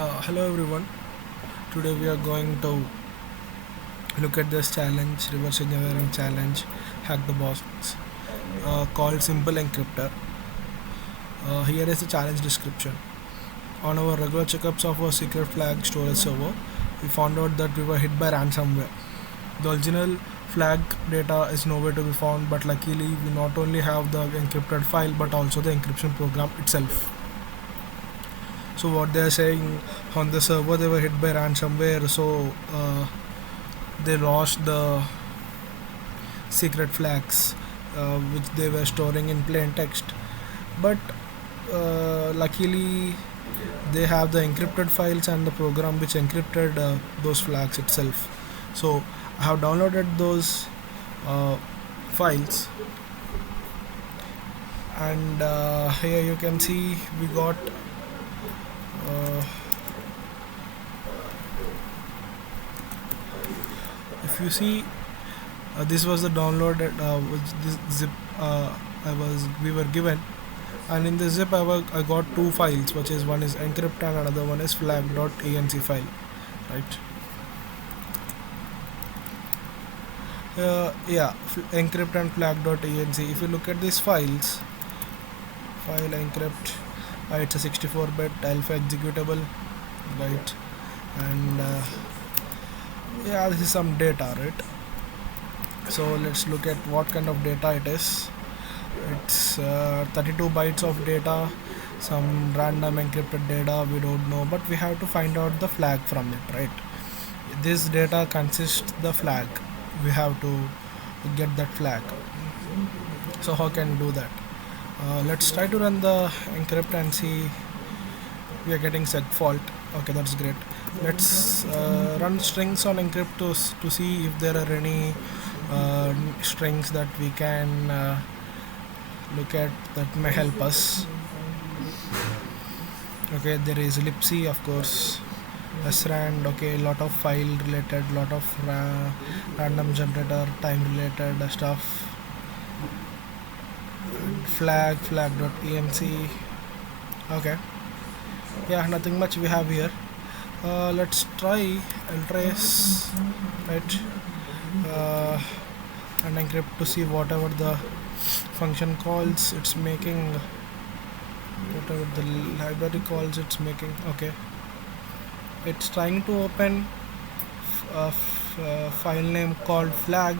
Hello everyone. Today we are going to look at this challenge, reverse engineering challenge, hack the box, called Simple Encryptor. Here is the challenge description. On our regular checkups of our secret flag storage server, we found out that we were hit by ransomware. The original flag data is nowhere to be found, but luckily we not only have the encrypted file but also the encryption program itself. So what they are saying, on the server they were hit by ransomware, so they lost the secret flags which they were storing in plain text, but luckily they have the encrypted files and the program which encrypted those flags itself. So I have downloaded those uh, files, and here you can see we got uh, if you see, this was the downloaded which this zip I was we were given, and in the zip I got two files, which is one is encrypt and another one is flag.enc file, right? Yeah, encrypt and flag.enc. If you look at these files, file encrypt, it's a 64-bit alpha executable, right? And yeah, this is some data, right? So let's look at what kind of data it is. It's 32 bytes of data, some random encrypted data we don't know, but we have to find out the flag from it, right? This data consists the flag. We have to get that flag. So how can we do that? Let's try to run the encrypt and see. We are getting seg fault. Okay, that's great. Let's run strings on encrypt to see if there are any strings that we can look at that may help us. Okay, there is libc, of course, srand. Okay, lot of file related, lot of random generator, time related stuff. Flag.enc. Okay, yeah, nothing much we have here. Let's try trace, right? uh, and encrypt to see whatever the function calls it's making, whatever the library calls it's making. Okay, it's trying to open a file name called flag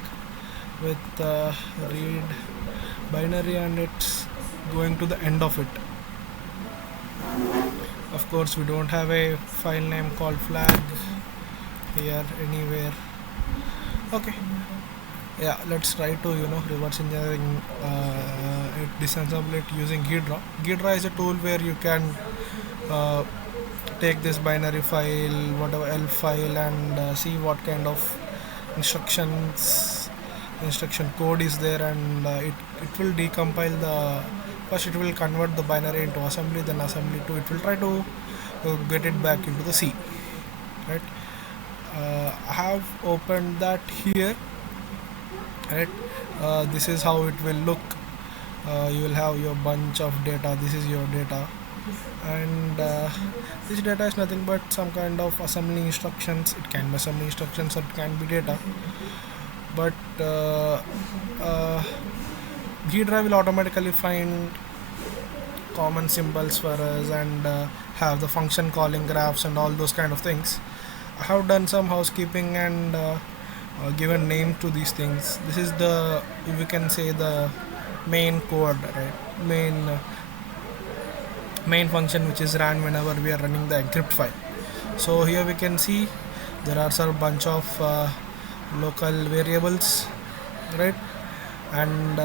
with read binary, and it's going to the end of it. Of course we don't have a file name called flag here anywhere. Okay, yeah, let's try to reverse engineering it, disassemble it using Ghidra is a tool where you can uh, take this binary file, whatever elf file, and see what kind of instruction code is there, and it will decompile the, first it will convert the binary into assembly, then assembly to, it will try to get it back into the C, right? I have opened that here, right? This is how it will look. You will have your bunch of data. This is your data, and this data is nothing but some kind of assembly instructions. It can be assembly instructions or it can be data, but uh, Ghidra will automatically find common symbols for us, and have the function calling graphs and all those kind of things. I have done some housekeeping and given name to these things. This is the, we can say, the main code, right? Main function which is ran whenever we are running the encrypt file. So here we can see there are some bunch of local variables, right? And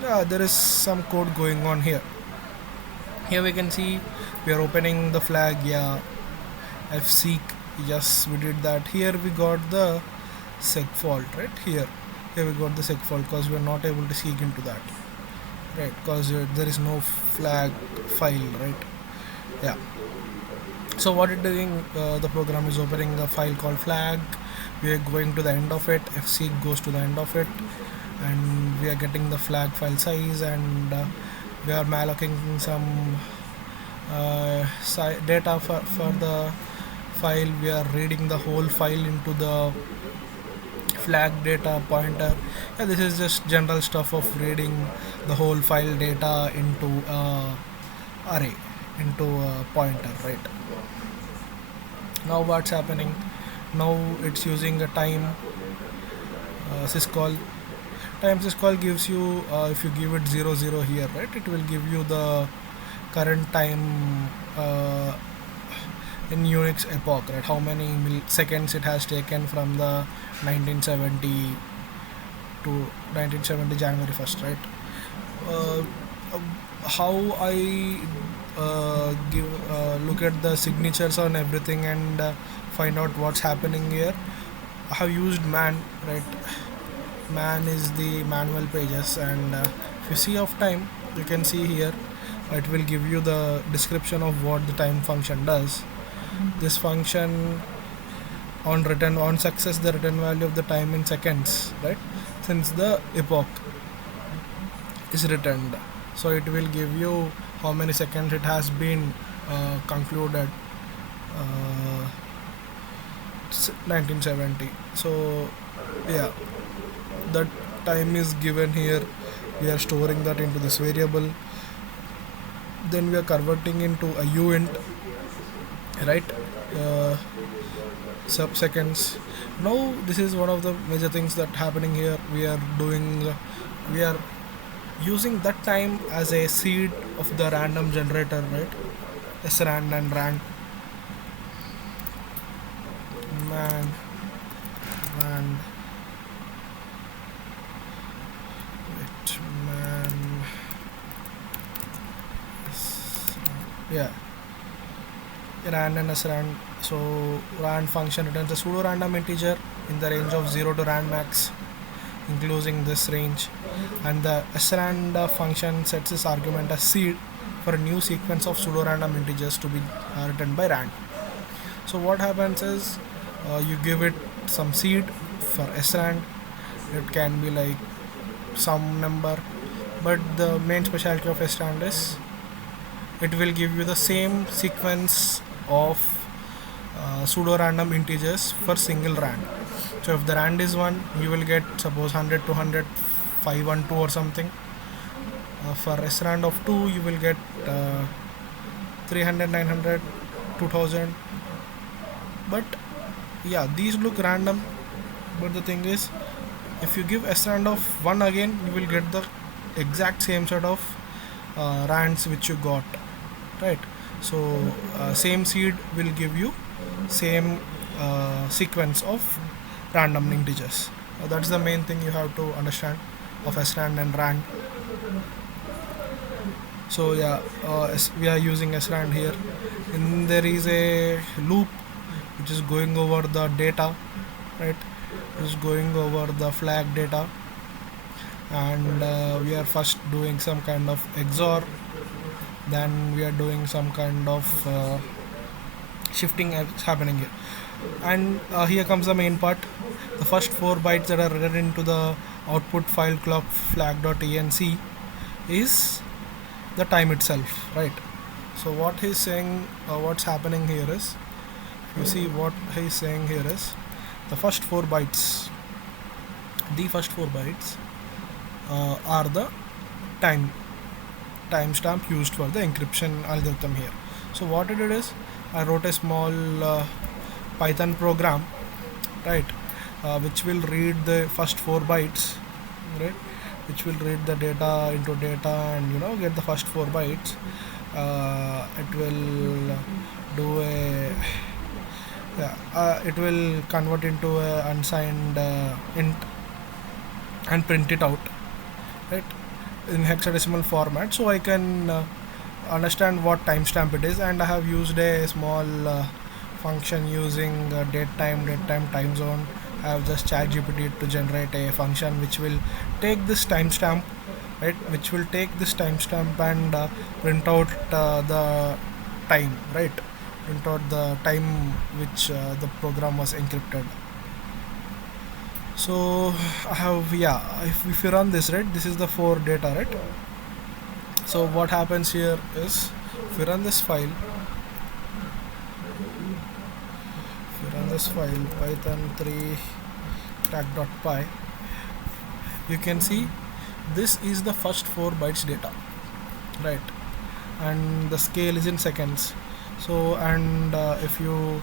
yeah, there is some code going on here. Here we can see we are opening the flag. Yeah, fseek, yes, we did that. Here we got the seg fault, right? Here we got the seg fault because we are not able to seek into that, right? Because there is no flag file, right? Yeah, so what it doing, the program is opening a file called flag. We are going to the end of it, fseek goes to the end of it, and we are getting the flag file size, and we are mallocing some data for the file. We are reading the whole file into the flag data pointer. Yeah, this is just general stuff of reading the whole file data into array, into a pointer, right? Now what's happening? Now it's using a time syscall. Time syscall gives you, if you give it 00 here, right, it will give you the current time in Unix epoch, right? How many seconds it has taken from the 1970 to 1970 January 1st, right? Uh, how I give look at the signatures on everything and find out what's happening here. I have used man, right? Man is the manual pages, and if you see of time, you can see here it will give you the description of what the time function does. This function on success, the return value of the time in seconds, right, since the epoch is returned. So it will give you how many seconds it has been concluded, uh, 1970. So yeah, that time is given here. We are storing that into this variable, then we are converting into a uint, right? uh, Sub seconds. Now this is one of the major things that happening here. We are using that time as a seed of the random generator, right? srand and rand. Man, rand, wait, man, yeah, rand and srand. So rand function returns a pseudo random integer in the range of 0 to rand max, including this range, and the srand function sets this argument as seed for a new sequence of pseudo random integers to be written by rand. So what happens is, you give it some seed for srand. It can be like some number, but the main specialty of srand is it will give you the same sequence of pseudo random integers for single rand. So if the rand is 1, you will get suppose 100, 200, 512 or something. For srand of 2, you will get 300, 900, 2000. But yeah, these look random, but the thing is, if you give srand of 1 again, you will get the exact same set of rands which you got, right? So same seed will give you same sequence of random integers. That's the main thing you have to understand of srand and rand. So yeah, we are using srand here, and there is a loop which is going over the data, right? It is going over the flag data, and we are first doing some kind of XOR, then we are doing some kind of shifting happening here. And here comes the main part. The first 4 bytes that are written into the output file clock flag.enc is the time itself, right? So what he's saying, what's happening here is, you see what he's saying here is, the first 4 bytes, the first 4 bytes are the time timestamp used for the encryption algorithm here. So what I did is, I wrote a small Python program, right, which will read the first 4 bytes, right, which will read the data into data and get the first 4 bytes. It will do a yeah, it will convert into a unsigned int and print it out, right, in hexadecimal format, so I can understand what timestamp it is. And I have used a small function using date time, time zone. I have just chat GPT to generate a function which will take this timestamp, right, which will take this timestamp and print out the time, right, print out the time which the program was encrypted. So I have, yeah, if you run this, right, this is the 4 data, right? So what happens here is, If you run this file, python 3 crack.py, you can see this is the first 4 bytes data, right? And the scale is in seconds. So, and if you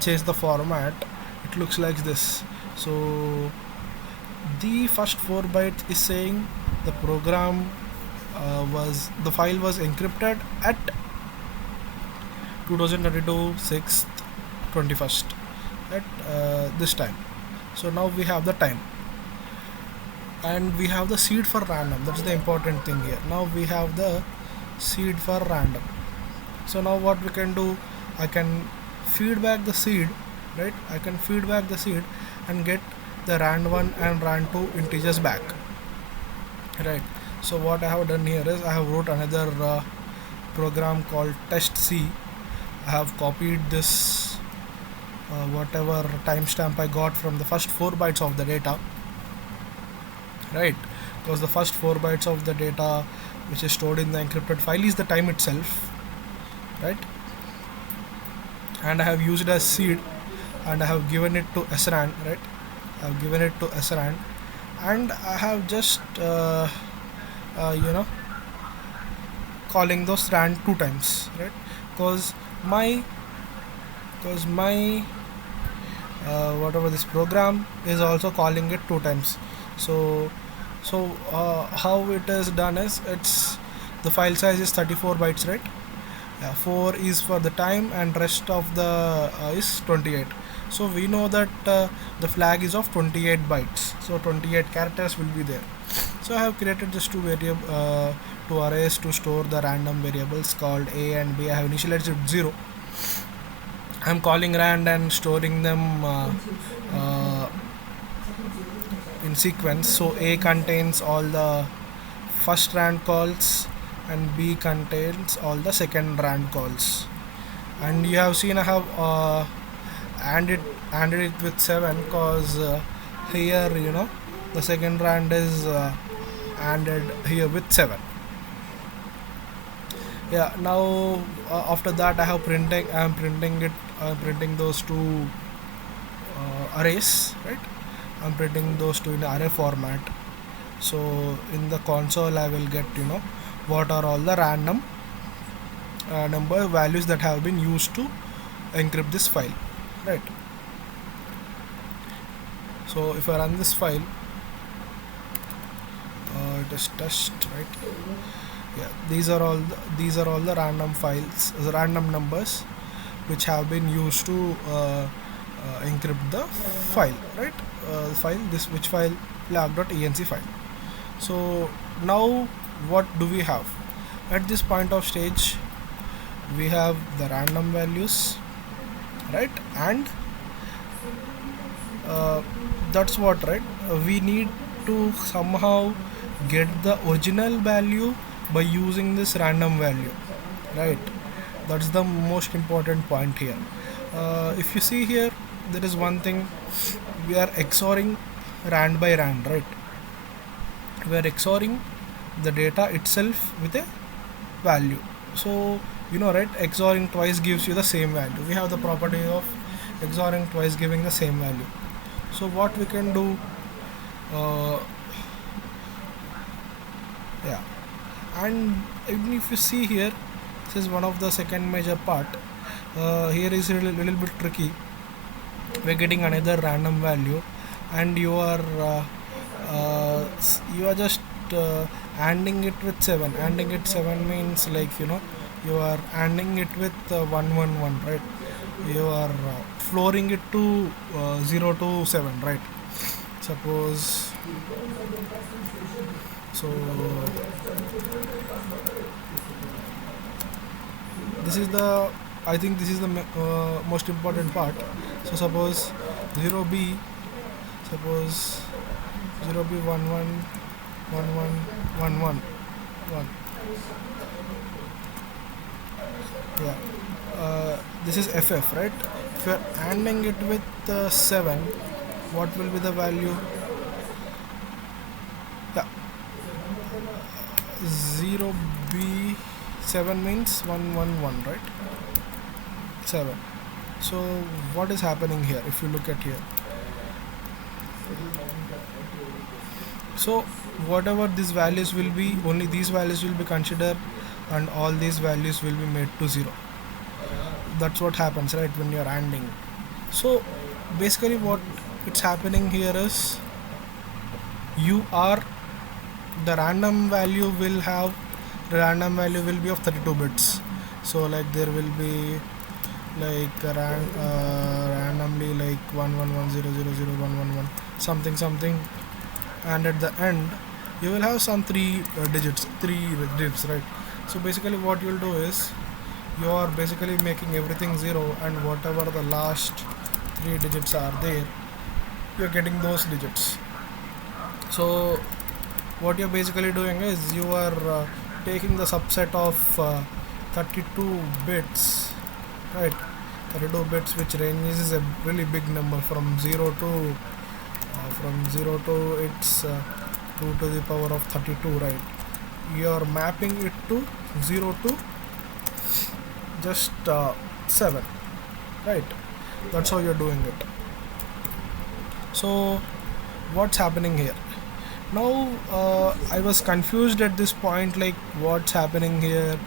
change the format, it looks like this. So the first 4 bytes is saying the the file was encrypted at 2022 6th 21st at this time. So now we have the time, and we have the seed for random. That's the important thing here. Now we have the seed for random. So now what we can do, I can feed back the seed, right? I can feed back the seed and get the rand1 and rand2 integers back, right? So what I have done here is I have wrote another program called test C. I have copied this whatever timestamp I got from the first 4 bytes of the data, right? Because the first 4 bytes of the data which is stored in the encrypted file is the time itself, right? And I have used as seed, and I have given it to sran, right? I have given it to sran, and I have just calling those ran 2 times, right? Because my whatever this program is also calling it 2 times. So how it is done is, it's the file size is 34 bytes, right? 4 is for the time, and rest of the is 28. So we know that the flag is of 28 bytes, so 28 characters will be there. So I have created just two arrays to store the random variables called a and b. I have initialized it 0. I am calling rand and storing them in sequence. So a contains all the first rand calls, and b contains all the second rand calls. And you have seen I have ended it with 7, because here the second rand is ended here with 7. Yeah, now after that I am printing those two arrays, right? I'm printing those two in array format. So in the console I will get what are all the random number values that have been used to encrypt this file, right? So if I run this file, it is test, right? Yeah, these are all the random files, the random numbers which have been used to encrypt the file, right? Which file, flag.enc file. So now what do we have at this point of stage? We have the random values, right? And that's what, right? We need to somehow get the original value by using this random value, right? That's the most important point here. If you see here, there is one thing, we are XORing rand by rand, right? We are XORing the data itself with a value. So right, XORing twice gives you the same value. We have the property of XORing twice giving the same value. So what we can do, yeah, and even if you see here, this is one of the second major part. Here is a little bit tricky. We're getting another random value, and you are just ANDing it with 7. ANDing it 7 means, like you are ANDing it with 111, right? You are flooring it to 0 to 7, right? Suppose, so this is the, I think this is the most important part. So suppose 0b, 11 11 1. Yeah, this is ff, right? If you are ANDing it with 7, what will be the value? Yeah, 0b 7 means 111, right? 7. So what is happening here if you look at here? So whatever these values will be, only these values will be considered, and all these values will be made to 0. That's what happens, right, when you're ANDing. So basically what it's happening here is, you are the random value will be of 32 bits. So like there will be like randomly like 111000111 something something, and at the end you will have some three digits, right? So basically what you'll do is, you are basically making everything 0, and whatever the last 3 digits are there, you're getting those digits. So what you're basically doing is, you are taking the subset of 32 bits, right? 32 bits, which ranges a really big number from 0 to it's 2 to the power of 32, right? You are mapping it to 0 to just 7, right? That's how you're doing it. So what's happening here now? I was confused at this point, like what's happening here.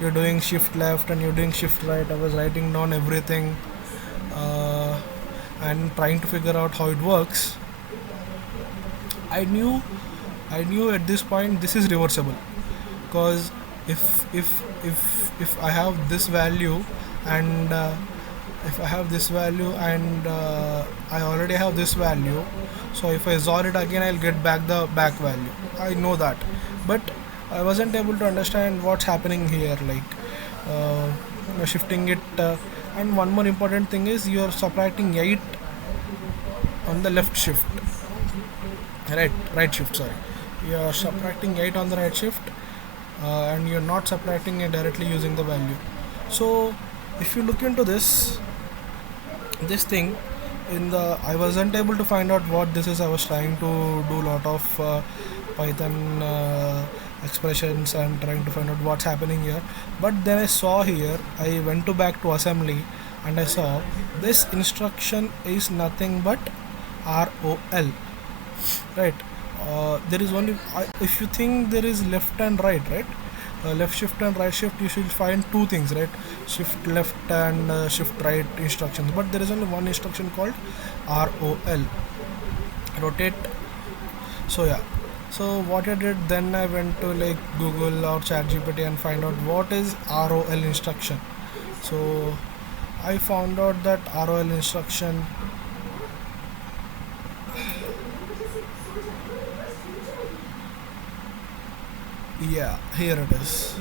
You're doing shift left and you're doing shift right. I was writing down everything uh, and trying to figure out how it works. I knew I knew at this point this is reversible, because if I have this value, and if I have this value, and I already have this value, so if I XOR it again, I'll get back the back value. I know that, but I wasn't able to understand what's happening here, like shifting it. And one more important thing is, you are subtracting 8 on the left shift, right shift, sorry. You are subtracting 8 on the right shift, and you're not subtracting it directly using the value. So if you look into this thing, I wasn't able to find out what this is. I was trying to do a lot of Python expressions and trying to find out what's happening here. But then I saw here, I went to back to assembly, and I saw this instruction is nothing but ROL, right? There is only, if you think there is left and right, left shift and right shift, you should find two things, right? Shift left and shift right instructions, but there is only one instruction called ROL, rotate. So yeah, so what I did then, I went to like Google or ChatGPT and find out what is ROL instruction. So I found out that ROL instruction, yeah, here it is.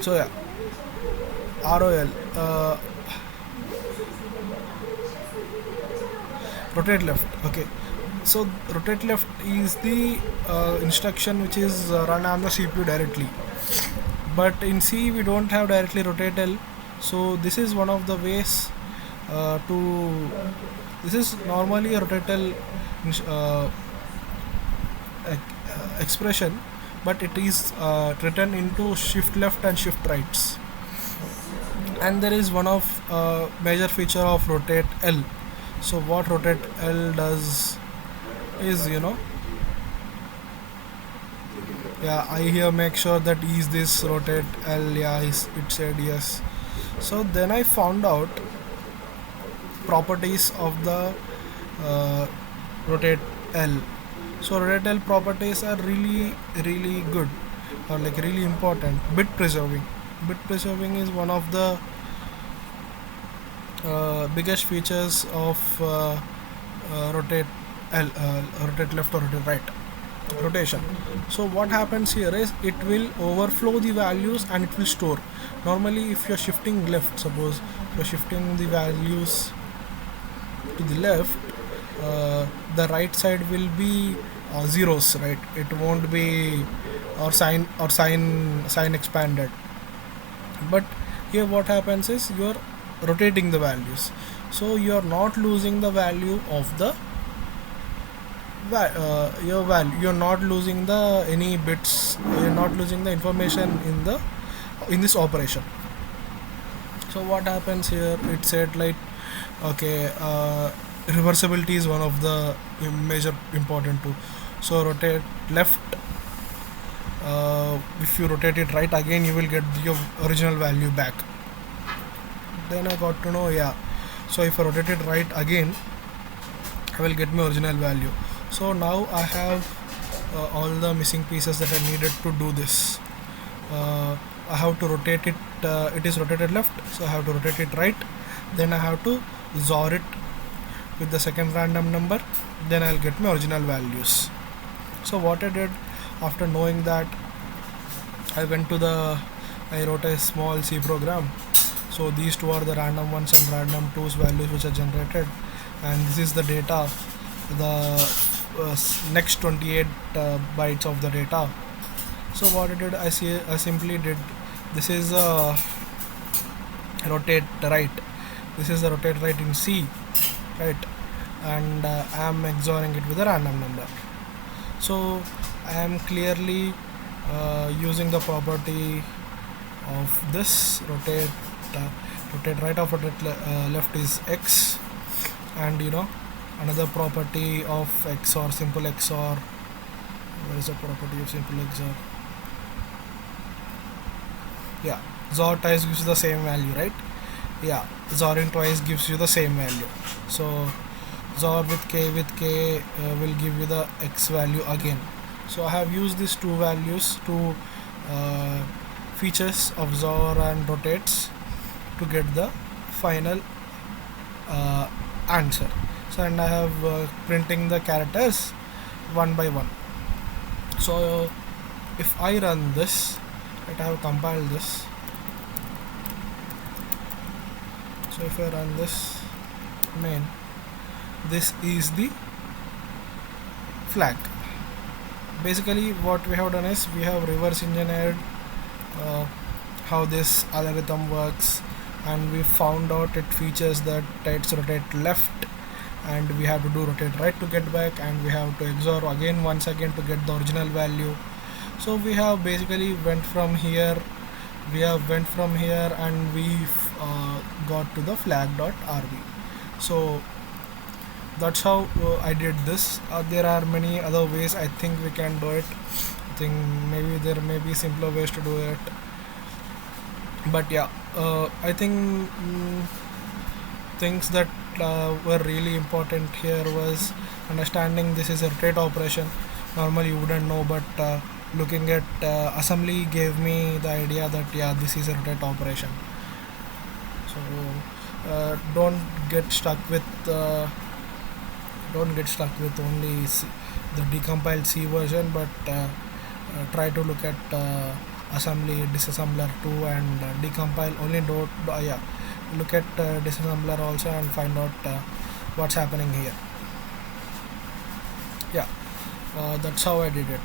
So yeah, ROL, rotate left. Okay, so rotate left is the instruction which is run on the CPU directly, but in C we don't have directly rotate L. So this is one of the ways to, this is normally a rotate L uh, expression, but it is written into shift left and shift rights. And there is one of major feature of rotate L. So what rotate L does is, yeah, I here make sure that is this rotate L, yeah, it said yes. So then I found out properties of the uh, rotate L. So rotate L properties are really good, or like really important. Bit preserving is one of the biggest features of rotate L, rotate left or rotate right rotation. So what happens here is, it will overflow the values and it will store. Normally if you're shifting left, suppose you're shifting the values to the left, the right side will be zeros, right? It won't be, or sign expanded. But here what happens is, you're rotating the values, so you're not losing the value of the your value, you're not losing the any bits, you're not losing the information in this operation. So what happens here, it said like, okay, reversibility is one of the major important too. So rotate left, if you rotate it right again, you will get your original value back. Then I got to know, yeah, so if I rotate it right again, I will get my original value. So now I have all the missing pieces that I needed to do this. I have to rotate it, it is rotated left, so I have to rotate it right, then I have to XOR it with the second random number, then I'll get my original values. So what I did, after knowing that, I wrote a small C program. So these two are the random ones and random twos values which are generated, and this is the data, the next 28 bytes of the data. So what I did, I simply did, this is a rotate right, this is a rotate right in C, right, and I am XORing it with a random number. So I am clearly using the property of this rotate right of left is X, and another property of XOR, simple XOR. Where is the property of simple XOR? Yeah, XOR twice gives you the same value, right? Yeah, XORing twice gives you the same value. So XOR with k will give you the X value again. So I have used these two values, two features of XOR and rotates, to get the final answer. So, and I have printing the characters one by one. So if I run this, right, I have compiled this. So if I run this main, this is the flag. Basically what we have done is we have reverse engineered how this algorithm works, and we found out it features that it's rotate left, and we have to do rotate right to get back, and we have to XOR again once again to get the original value. So we have basically went from here and we got to the flag.rb. So that's how I did this. There are many other ways I think we can do it. I think maybe there may be simpler ways to do it, but yeah, I think things that were really important here was understanding this is a rotate operation. Normally you wouldn't know, but looking at assembly gave me the idea that yeah, this is a rotate operation. So don't get stuck with only the decompiled C version, but try to look at assembly disassembler too, and decompile only look at disassembler also and find out what's happening here. Yeah, that's how I did it.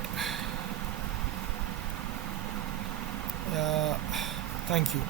Thank you.